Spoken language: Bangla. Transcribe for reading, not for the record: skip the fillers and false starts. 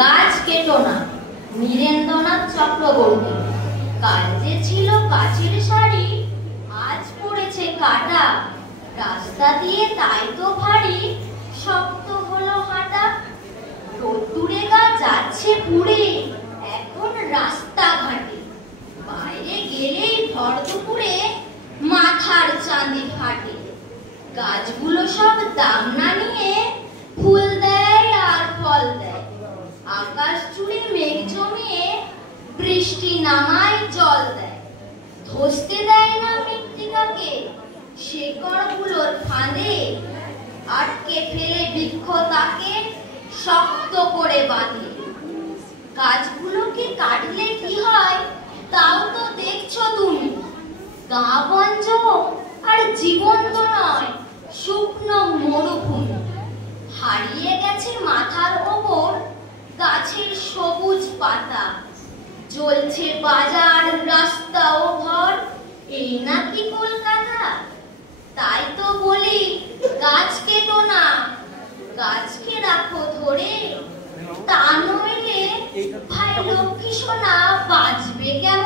গাছ কেটো না, নীরেন্দ্রনাথ চক্রবর্তী। কাল যে ছিল কাচের শাড়ি, আজ পড়েছে কাটা। রাস্তা দিয়ে তাই তো ভারী শক্ত হলো হাঁটা। রোদ্দুরে গা যাচ্ছে পুড়ে এখন রাস্তাঘাটে। বাইরে গেলেই ভর দুপুরে মাথার চাঁদি ফাটে। গাছগুলো সব দাম না নিয়ে ফুল দেয় আর ফল দেয়। আকাশ জুড়ে মেঘ জমিয়ে বৃষ্টি নামায় জল দেয়। ধসতে দেয় না মৃত্তিকাকে শেকড়গুলোর ফাঁদে। আটকে ফেলে বৃক্ষ তাকে শক্ত করে বাঁধে। গাছগুলোকে কাটলে কি হয় তাও তো দেখছো তুমি। গা বঞ্জ আর জীবন্ত নয়, শুকনো মরুভূমি। হারিয়ে গেছে মাথার ওপর গাছের সবুজ পাতা। জ্বলছে বাজার, রাস্তা ও ঘর, এই নাকি কলকাতা? তাই তো বলি গাছ কেটো না, গাছকে রাখো ধরে। তা নইলে ভাই লক্ষ্মী সোনা বাঁচবে কেমন?